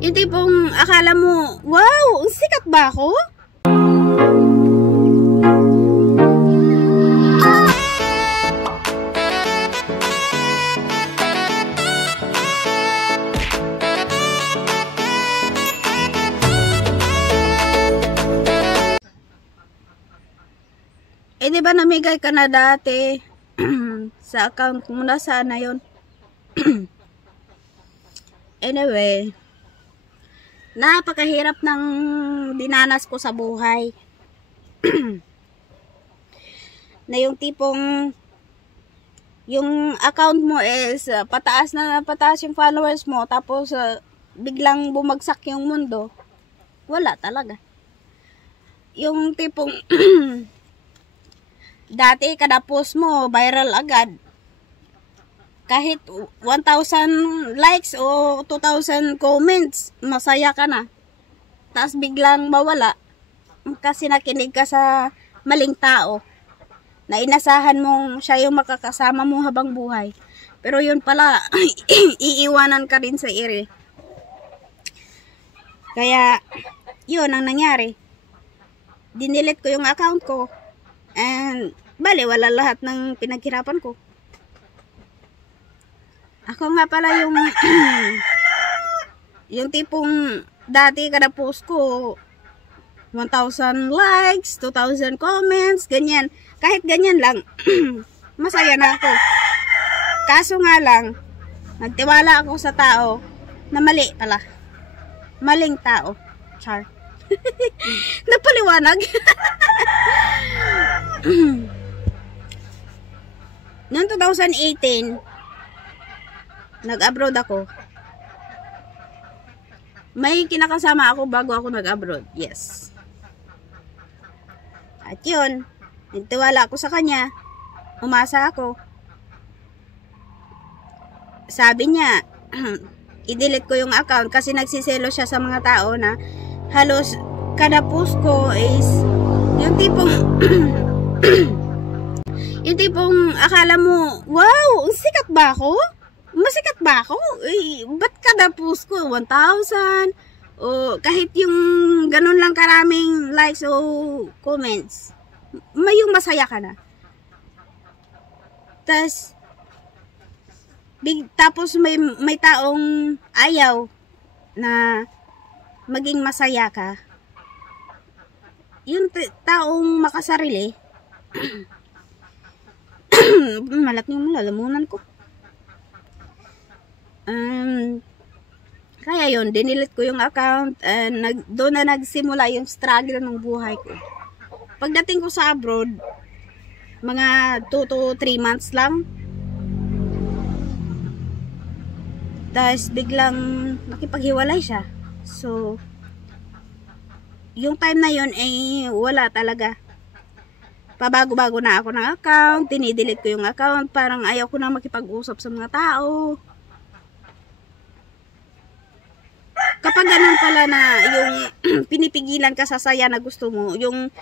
Yung tipong akala mo, wow, sikat ba ako? Eh, di ba namigay ka na dati sa account mo na sana yun? Anyway, napakahirap ng dinanas ko sa buhay. Na yung tipong yung account mo is pataas na pataas yung followers mo, tapos biglang bumagsak yung mundo. Wala talaga. Yung tipong dati kada post mo viral agad. Kahit 1,000 likes o 2,000 comments, masaya ka na. Tapos biglang mawala kasi nakinig ka sa maling tao na inasahan mong siya yung makakasama mo habang buhay. Pero yun pala, iiwanan ka rin sa ere. Kaya, yun ang nangyari. Dinilit ko yung account ko. And, bali, wala lahat ng pinaghirapan ko. Ako nga pala yung yung tipong dati kada post ko 1,000 likes, 2,000 comments, ganyan. Kahit ganyan lang, masaya na ako. Kaso nga lang, nagtiwala ako sa tao na mali pala. Maling tao. Char. Napaliwanag. Noong 2018, nag-abroad ako. May kinakasama ako bago ako nag-abroad. Yes. At yun, nagtiwala ako sa kanya. Umasa ako. Sabi niya, i-delete ko yung account kasi nagsiselo siya sa mga tao na halos kada post ko is yung tipong yung tipong akala mo, wow, sikat ba ako? Masikat ba ako? Eh, ba't kada post ko 1,000? O kahit yung ganun lang karaming likes o comments, may yung masaya ka na. Tapos may taong ayaw na maging masaya ka. Yung taong makasarili, malaki yung lalamunan ko. Kaya yun, dinilit ko yung account and doon na nagsimula yung struggle ng buhay ko. Pagdating ko sa abroad, mga 2 to 3 months lang. Tapos biglang nakipaghiwalay siya. So, yung time na yun ay wala talaga. Pabago-bago na ako ng account, dinidelete ko yung account, parang ayaw ko na makipag-usap sa mga tao. Kapag ganun pala na yung pinipigilan ka sa saya na gusto mo, yung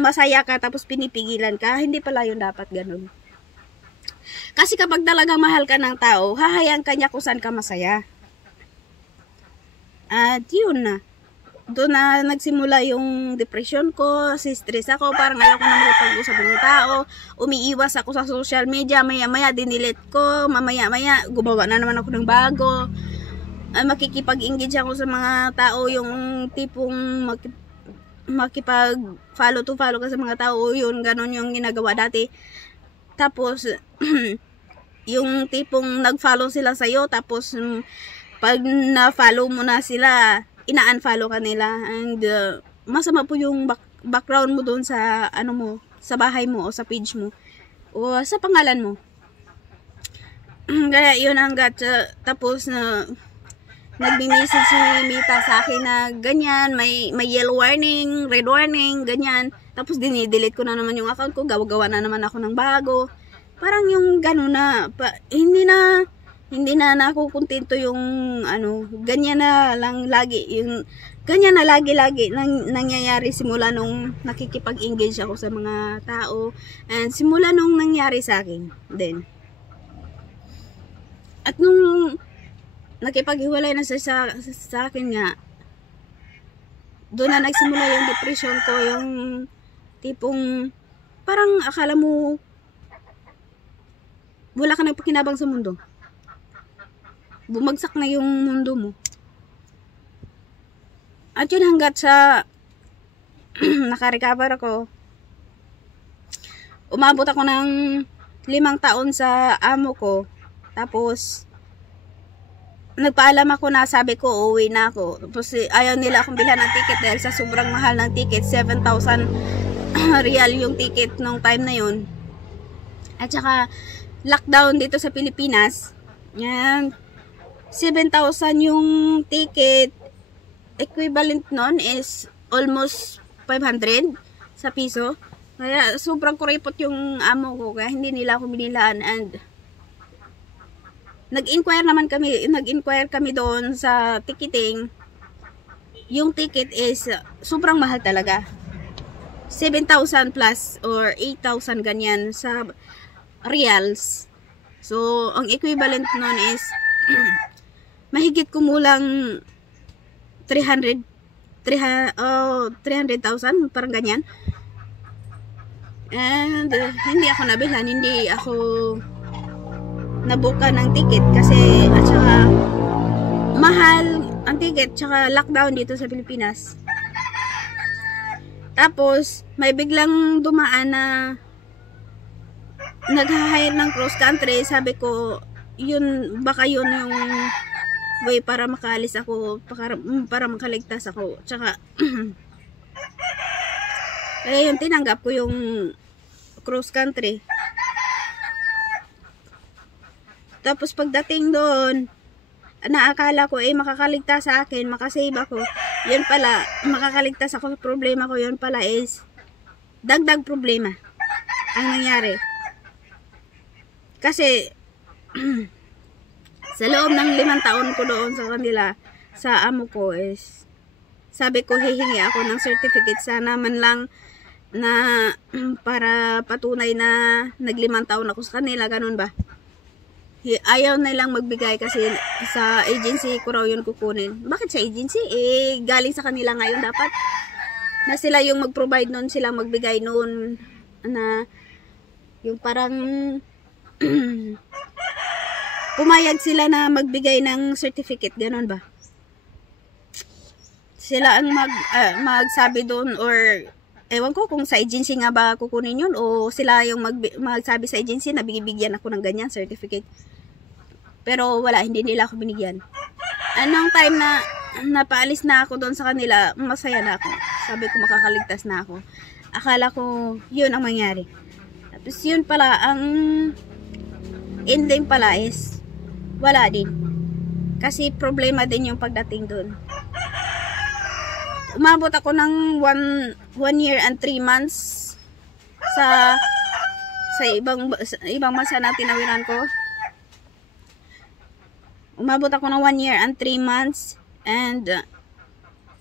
masaya ka tapos pinipigilan ka, hindi pala yun dapat ganun. Kasi kapag talagang mahal ka ng tao, hahayaan ka niya kung saan ka masaya. At yun na. Doon na nagsimula yung depression ko, stress ako, parang ayaw ko na makipag-usap ng tao, umiiwas ako sa social media, maya-maya dinelete ko, mamaya-maya gumawa na naman ako ng bago. Makikipag-engage ako sa mga tao, yung tipong makipag-follow to follow ka sa mga tao, yun, ganon yung ginagawa dati. Tapos, yung tipong nag-follow sila sa'yo, tapos pag na-follow mo na sila, ina-unfollow ka nila. And masama po yung background mo doon sa, ano mo, sa bahay mo o sa page mo o sa pangalan mo. Kaya yun hanggat tapos na nagbi-message si Mita sa akin na ganyan, may yellow warning, red warning, ganyan. Tapos dinidelete ko na naman yung account ko, gawa-gawa na naman ako ng bago. Parang yung gano'n na, hindi na nakukontento yung ano, ganyan na lang lagi, yung ganyan na lagi-lagi nangyayari simula nung nakikipag-engage ako sa mga tao and simula nung nangyari sa akin din. At nung nakipaghiwalay na sa akin nga, doon na nagsimula yung depression ko, yung tipong parang akala mo wala ka nagpakinabang sa mundo. Bumagsak na yung mundo mo. At yun hanggat sa nakarecover ako, umabot ako ng 5 taon sa amo ko. Tapos nagpaalam ako na, sabi ko uuwi na ako. Tapos ayaw nila akong bilhan ng ticket dahil sa sobrang mahal ng ticket. 7,000 real yung ticket nung time na yun. At saka lockdown dito sa Pilipinas. Yan. 7,000 yung ticket. Equivalent nun is almost 500 sa piso. Kaya sobrang kuripot yung amo ko. Kaya hindi nila ako binilaan. And nag-inquire kami doon sa ticketing. Yung ticket is sobrang mahal talaga. 7,000 plus or 8,000 ganyan sa reals. So, ang equivalent nun is mahigit kumulang 300,000, parang ganyan. And hindi ako nabilhan, hindi ako nabuka ng ticket kasi at saka mahal ang ticket, tsaka lockdown dito sa Pilipinas. Tapos may biglang dumaan na nag-hire ng cross country. Sabi ko, yun, baka yun yung way para makaalis ako, para makaligtas ako. Tsaka kaya yung tinanggap ko yung cross country. Tapos pagdating doon, naakala ko makakaligtas sa akin, makasave ako. Yun pala, makakaligtas ako sa problema ko. Yun pala is dagdag problema ang nangyari. Kasi sa loob ng 5 taon ko doon sa kanila, sa amo ko is, sabi ko hihingi ako ng certificate sana man lang na para patunay na nag-5 taon ako sa kanila, ganun ba? Ayaw nilang magbigay kasi sa agency ko raw yun kukunin. Bakit sa agency? Galing sa kanila ngayon dapat. Na sila yung mag-provide nun, silang magbigay nun na yung parang pumayag sila na magbigay ng certificate, ganun ba? Sila ang magsabi doon, or ewan ko kung sa agency nga ba kukunin yun o sila yung magsabi sa agency na bigyan ako ng ganyan certificate. Pero wala, hindi nila ako binigyan. Anong time na napaalis na ako doon sa kanila, masaya na ako. Sabi ko makakaligtas na ako. Akala ko yun ang mangyari. Tapos yun pala, ang ending pala is wala din. Kasi problema din yung pagdating doon. Umabot ako ng 1 year and 3 months sa ibang bansa na tinawiran ko. Umabot ako ng 1 year and 3 months and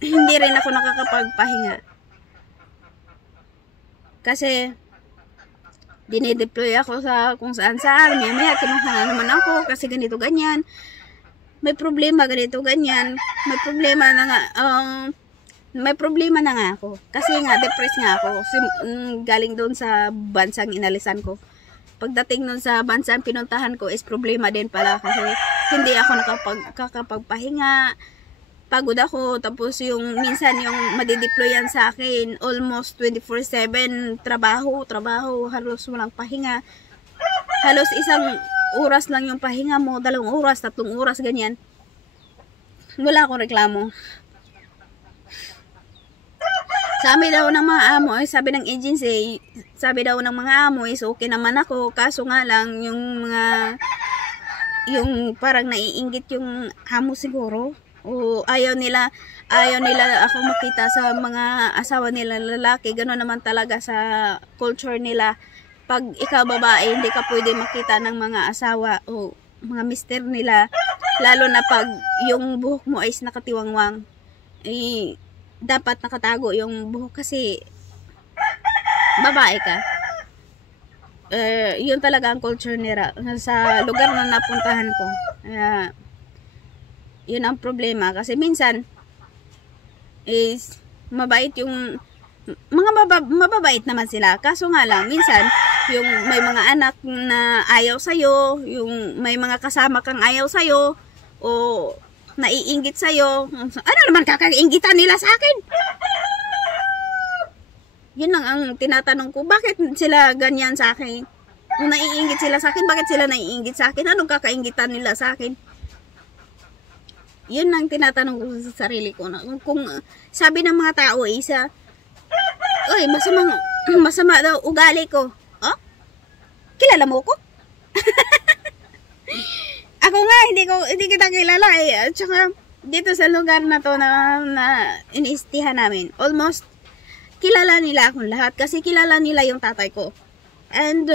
hindi rin ako nakakapagpahinga. Kasi dinedeploy ako sa kung saan saan. Maya kinuha na naman ako kasi ganito ganyan. May problema ganito ganyan. May problema na nga ako. Kasi nga depressed nga ako. Galing doon sa bansang inalisan ko. Pagdating nun sa bansang pinuntahan ko is problema din pala kasi hindi ako nakakapagpahinga. Pagod ako. Tapos yung minsan yung madideployan sa akin almost 24/7 trabaho. Halos walang pahinga. Halos 1 oras lang yung pahinga mo. 2 oras, 3 oras ganyan. Wala akong reklamo. Sabi daw ng mga amo, sabi ng agency, sabi daw ng mga amo is okay naman ako. Kaso nga lang yung parang naiinggit yung amo siguro. O ayaw nila ako makita sa mga asawa nila lalaki. Gano'n naman talaga sa culture nila. Pag ikaw babae, hindi ka pwede makita ng mga asawa o mga mister nila. Lalo na pag yung buhok mo ay nakatiwangwang. Dapat nakatago yung buhok kasi babae ka. Yun talaga ang culture nila sa lugar na napuntahan ko. Yun ang problema. Kasi minsan, is, mabait yung, mababait naman sila. Kaso nga lang, minsan, yung may mga anak na ayaw sa'yo, yung may mga kasama kang ayaw sa'yo, o naiinggit sa'yo. Ano naman kakainggitan nila sa akin? Yun lang ang tinatanong ko. Bakit sila ganyan sa akin? Kung naiinggit sila sa akin, bakit sila naiinggit sa akin? Anong kakainggitan nila sa akin? Yun lang tinatanong ko sa sarili ko. Kung sabi ng mga tao, isa, oy, masama daw ugali ko. Oh? Kilala mo ko? Ako nga, hindi kita kilala eh. At saka, dito sa lugar na to na iniistihan namin, almost, kilala nila akong lahat. Kasi kilala nila yung tatay ko. And,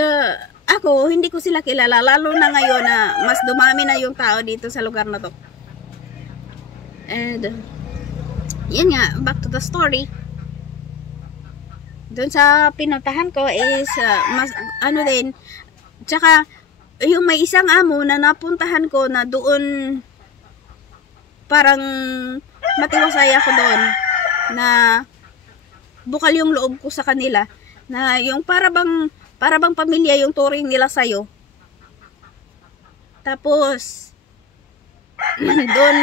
ako, hindi ko sila kilala. Lalo na ngayon na mas dumami na yung tao dito sa lugar na to. And, yun nga, back to the story. Doon sa pinuntahan ko is, mas, ano din, tsaka, yung may isang amo na napuntahan ko na doon, parang, matiwasay ako doon, na, bukal yung loob ko sa kanila, na yung para bang pamilya yung turing nila sa'yo. Tapos, doon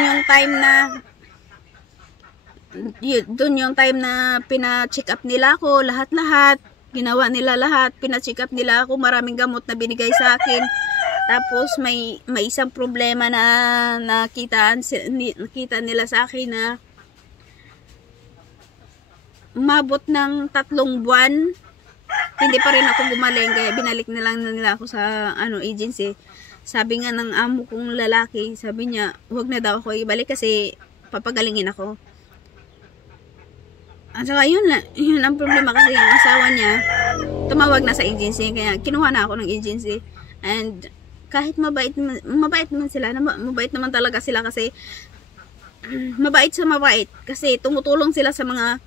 yung time na pina-check up nila ako, lahat-lahat, ginawa nila lahat, pina-check up nila ako, maraming gamot na binigay sa akin. Tapos may isang problema na nakita nila sa akin na umabot ng 3 buwan, hindi pa rin ako gumaling, kaya binalik na lang nila ako sa agency. Sabi nga ng amo kong lalaki, sabi niya, huwag na daw ako ibalik kasi papagalingin ako. At saka yun ang problema kasi yung asawa niya, tumawag na sa agency, kaya kinuha na ako ng agency. And kahit mabait naman sila, mabait naman talaga sila kasi, mabait kasi tumutulong sila sa mga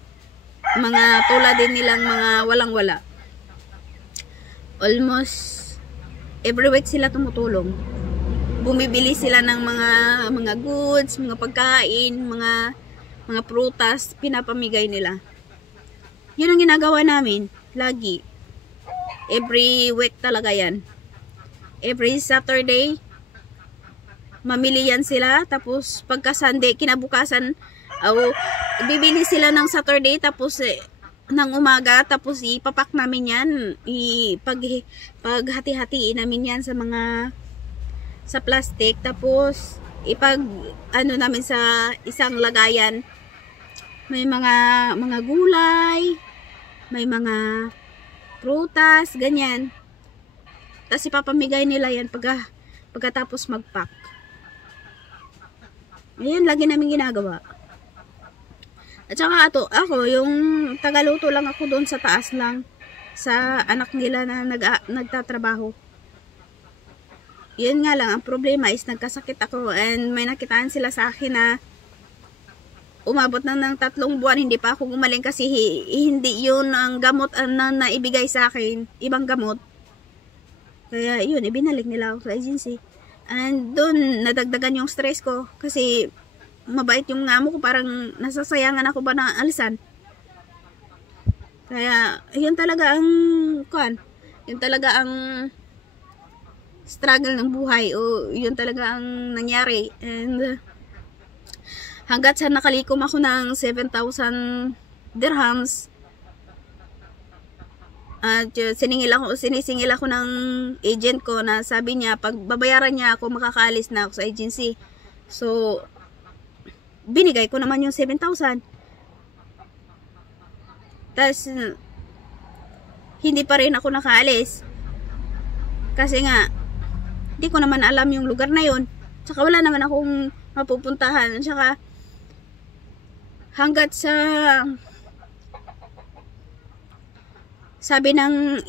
tulad din nilang mga walang-wala. Almost every week sila tumutulong. Bumibili sila ng mga goods, mga pagkain, mga prutas, pinapamigay nila. Yun ang ginagawa namin, lagi. Every week talaga yan. Every Saturday, mamili yan sila. Tapos, pagka Sunday, kinabukasan, bibili sila ng Saturday, tapos, ng umaga, tapos ipapak namin yan. Paghati-hatiin namin yan sa plastic, tapos, namin sa isang lagayan. May mga gulay, may mga prutas, ganyan. Tapos ipapamigay nila yan pagkatapos mag-pack. Ayan, lagi namin ginagawa. At saka ako, yung tagaluto lang ako doon sa taas lang, sa anak nila na nagtatrabaho. Yun nga lang, ang problema is nagkasakit ako and may nakitaan sila sa akin na umabot na ng 3 buwan, hindi pa ako gumaling kasi hindi yun ang gamot na naibigay sa akin, ibang gamot. Kaya yun, ibinalik nila ako sa agency. And doon, nadagdagan yung stress ko kasi mabait yung amo ko, parang nasasayangan ako ba na alisan. Kaya, yun talaga ang yun talaga ang struggle ng buhay, o yun talaga ang nangyari. And hanggat sa nakalikom ako ng 7,000 dirhams, at sinisingil ako ng agent ko na sabi niya, pag babayaran niya ako, makakaalis na ako sa agency. So, binigay ko naman yung 7,000. Tapos, hindi pa rin ako nakaalis. Kasi nga, hindi ko naman alam yung lugar na yun. Tsaka wala naman akong mapupuntahan. Tsaka, hanggat sa sabi ng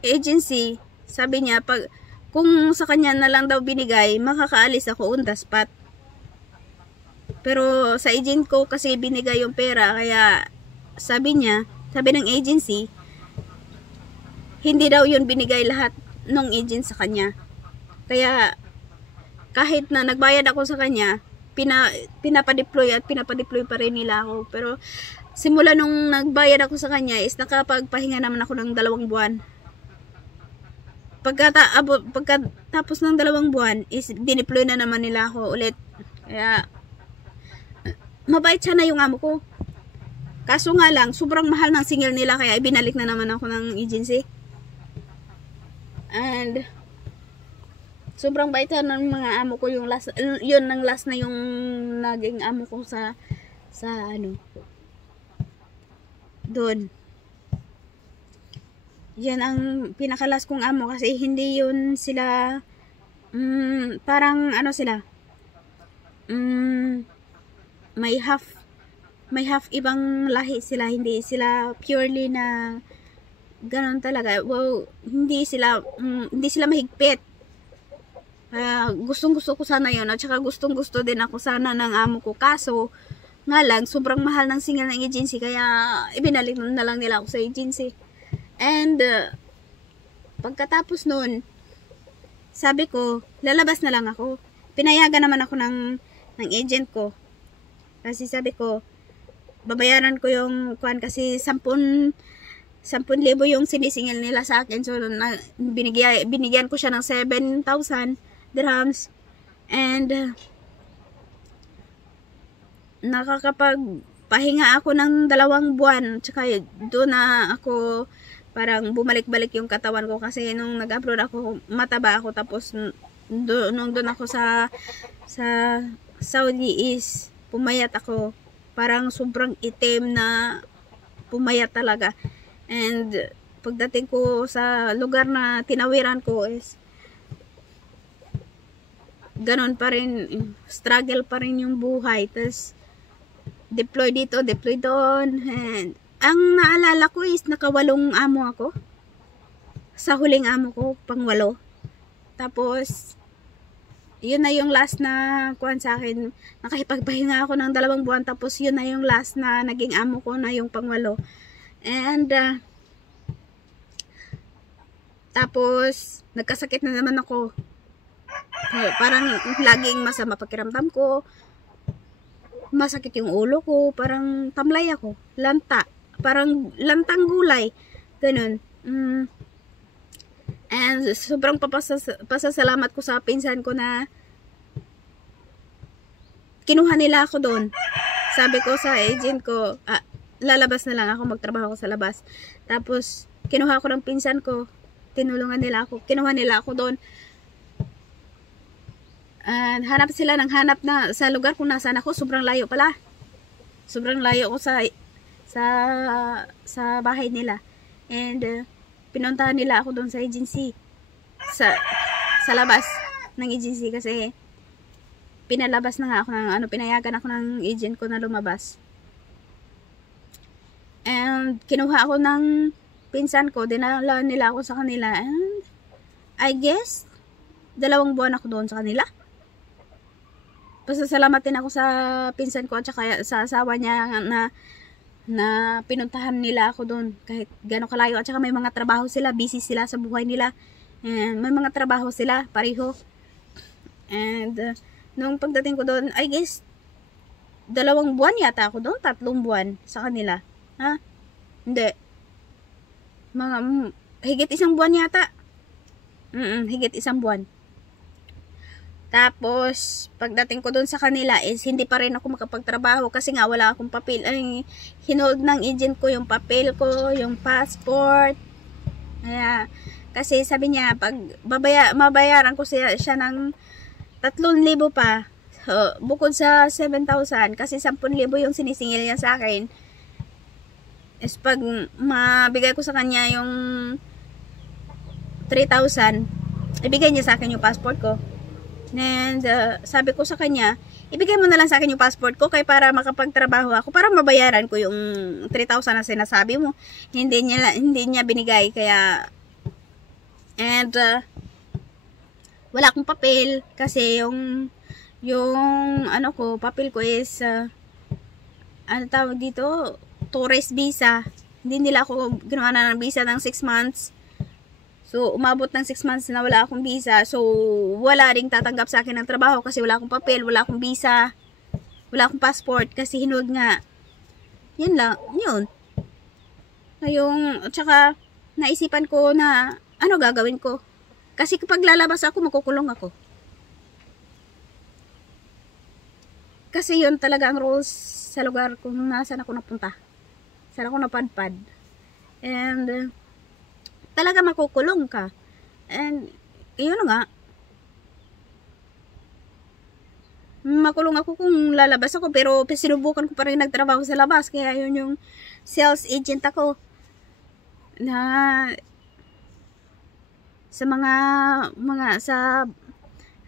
agency, sabi niya, kung sa kanya na lang daw binigay, makakaalis ako on the spot. Pero sa agent ko kasi binigay yung pera, kaya sabi ng agency, hindi daw yun binigay lahat ng agent sa kanya. Kaya kahit na nagbayad ako sa kanya, pinapadeploy at pinapadeploy pa rin nila ako. Pero simula nung nagbayad ako sa kanya is nakapagpahinga naman ako ng 2 buwan. Pagkatapos ng 2 buwan is dineploy na naman nila ako ulit. Kaya mabait sana yung amo ko. Kaso nga lang, sobrang mahal ng singil nila kaya ibinalik na naman ako ng agency. And sobrang bait ng mga amo ko yung last, yun ng last na yung naging amo ko sa ano doon. Yan ang pinakalas kong amo kasi hindi yun sila parang ano sila may half ibang lahi sila, hindi sila purely na ganon talaga. Well, hindi sila mahigpit. Gustong-gusto ko sana yun at saka gustong-gusto din ako sana ng amo ko. Kaso nga lang, sobrang mahal ng singil ng agency kaya ibinalik na lang nila ako sa agency. And pagkatapos nun, sabi ko, lalabas na lang ako. Pinayagan naman ako ng agent ko. Kasi sabi ko, babayaran ko yung kuan kasi 10,000 yung sinisingil nila sa akin. So binigyan ko siya ng 7,000 dirhams. And nakakapagpahinga ako ng 2 buwan. Tsaka doon na ako parang bumalik-balik yung katawan ko kasi nung nag-abroad ako, mataba ako. Tapos nung doon ako sa Saudi is pumayat ako. Parang sobrang itim na pumayat talaga. And pagdating ko sa lugar na tinawiran ko is ganon pa rin, struggle pa rin yung buhay. Tapos deploy dito, deploy doon. And ang naalala ko is nakawalong amo ako. Sa huling amo ko, pang-8. Tapos yun na yung last na kuhan sa akin. Nakahipagpahinga ako ng 2 buwan. Tapos yun na yung last na naging amo ko na yung pang-8. And tapos nagkasakit na naman ako. Parang laging masama pakiramdam ko. Masakit yung ulo ko. Parang tamlay ako. Lanta. Parang lantang gulay. Ganun. And sobrang pasasalamat ko sa pinsan ko na kinuha nila ako doon. Sabi ko sa agent ko, lalabas na lang ako, magtrabaho ako sa labas. Tapos kinuha ko ng pinsan ko, tinulungan nila ako, kinuha nila ako doon. And hanap sila ng hanap na sa lugar kung nasaan ako, sobrang layo pala. Sobrang layo ko sa bahay nila. And pinuntahan nila ako doon sa agency. Sa labas ng agency kasi pinalabas na nga ako ng pinayagan ako ng agent ko na lumabas. And kinuha ako ng pinsan ko, dinala nila ako sa kanila. And I guess 2 buwan ako doon sa kanila. Pasasalamat din ako sa pinsan ko at saka sa asawa niya na pinuntahan nila ako doon kahit gano'ng kalayo. At saka may mga trabaho sila, busy sila sa buhay nila. And may mga trabaho sila, pareho. And nung pagdating ko doon, I guess 2 buwan yata ako doon, 3 buwan sa kanila. Ha? Hindi. Mga higit 1 buwan yata. Higit 1 buwan. Tapos, pagdating ko doon sa kanila is hindi pa rin ako makapagtrabaho kasi nga wala akong papel. Ay, hinold ng agent ko yung papel ko, yung passport. Kaya, kasi sabi niya, pag mabayaran ko siya ng 3,000 pa. So, bukod sa 7,000, kasi 10,000 yung sinisingil niya sa akin. Is pag mabigay ko sa kanya yung 3,000, ibigay niya sa akin yung passport ko. And sabi ko sa kanya, ibigay mo na lang sa akin yung passport ko kaya para makapagtrabaho ako, para mabayaran ko yung 3,000 na sinasabi mo. Hindi niya binigay kaya. And wala akong papel kasi yung papel ko is ano tawag dito, tourist visa. Hindi nila ako ginawa na ng visa ng 6 months. So, umabot ng 6 months na wala akong visa. So, wala ring tatanggap sa akin ng trabaho kasi wala akong papel, wala akong visa. Wala akong passport kasi hinuwag nga. Yun lang, yun. Ngayong, tsaka, naisipan ko na, ano gagawin ko? Kasi kapag lalabas ako, makukulong ako. Kasi yun talaga ang rules sa lugar kung nasaan ako napunta. Saan ako napadpad. And, talaga makukulong ka. And, yun nga, makulong ako kung lalabas ako, pero sinubukan ko pa rin nagtrabaho sa labas, kaya yun yung sales agent ako na sa mga sa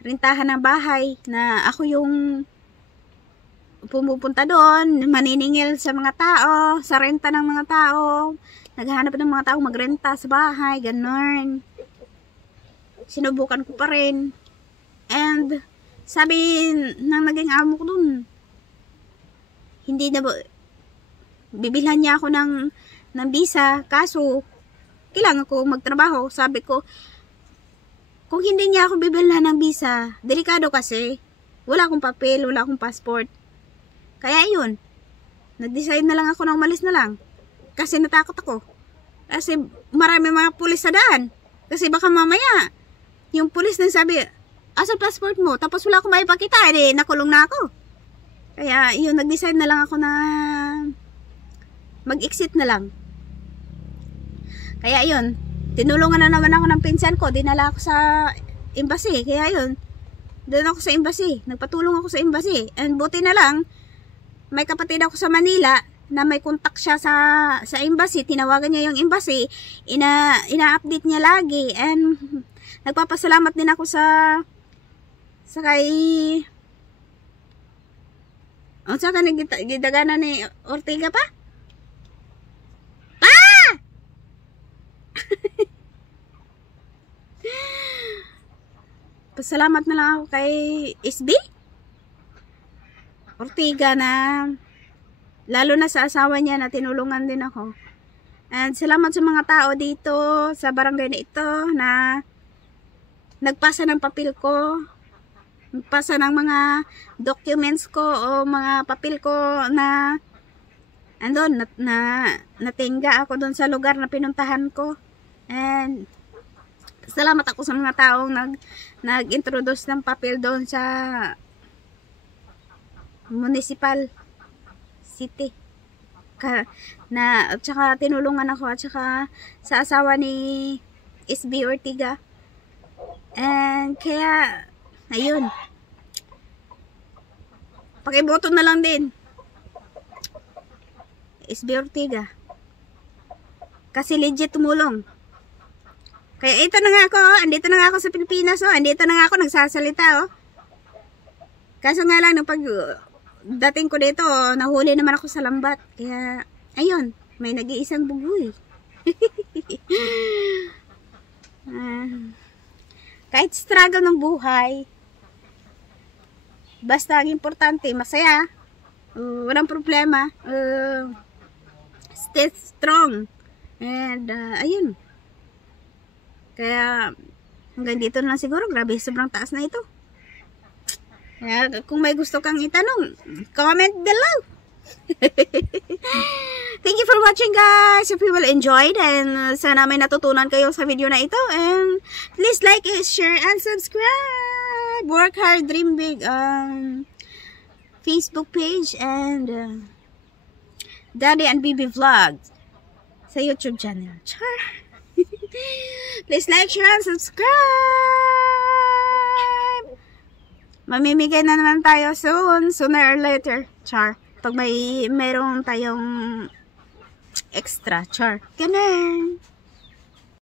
rintahan ng bahay, na ako yung pumupunta doon, maniningil sa mga tao, sa renta ng mga tao, naghahanap ng mga tao magrenta sa bahay, ganun. Sinubukan ko pa rin. And sabi nang naging amo ko dun, hindi na bibilhan niya ako ng visa, kaso kailangan ko magtrabaho. Sabi ko, kung hindi niya ako bibilhan ng visa, delikado kasi, wala akong papel, wala akong passport. Kaya yun, nag-decide na lang ako na umalis na lang, kasi natakot ako, kasi marami mga pulis sa daan, kasi baka mamaya yung pulis na sabi, asan passport mo? Tapos wala akong maipakita, nakulong na ako. Kaya, yun, nag-decide na lang ako na mag-exit na lang. Kaya, yun, tinulungan na naman ako ng pinsan ko, dinala ako sa embassy. Kaya, yun, doon ako sa embassy. Nagpatulong ako sa embassy. And buti na lang, may kapatid ako sa Manila na may contact siya sa embassy. Tinawagan niya yung embassy. Ina-update niya lagi. And nagpapasalamat din ako sa kay saka nagidagana ni Ortega pa? Pasalamat na lang ako kay SB Ortega, na lalo na sa asawa niya, na tinulungan din ako. And salamat sa mga tao dito sa barangay na ito na nagpasa ng papel ko, nagpasa ng mga documents ko o mga papel ko, na andun, natingga ako doon sa lugar na pinuntahan ko. And salamat ako sa mga taong nag-introduce ng papel doon sa municipal city. At saka tinulungan ako, at saka sa asawa ni SB Ortega. And kaya, ayun, pakiboto na lang din SB Ortega, kasi legit tumulong. Kaya ito na nga ako, andito na nga ako sa Pilipinas, andito na nga ako nagsasalita, kaso nga lang, nung pag dating ko dito, nahuli naman ako sa lambat. Kaya, ayun, may nag-iisang bugoy. Kahit struggle ng buhay, basta ang importante, masaya, walang problema, stay strong. And, ayun. Kaya, hanggang dito na lang siguro. Grabe, sobrang taas na ito. Kaya, kung may gusto kang itanong, comment below. Thank you for watching, guys. If you will enjoyed, and sana may natutunan kayo sa video na ito. And please like, share, and subscribe. Work hard, dream big. Facebook page and Daddy and Bibi Vlogs sa YouTube channel. Char. Please like, share, and subscribe. Mamimigay na naman tayo soon, sooner or later. Char. Pag meron tayong extra. Char. Ganun.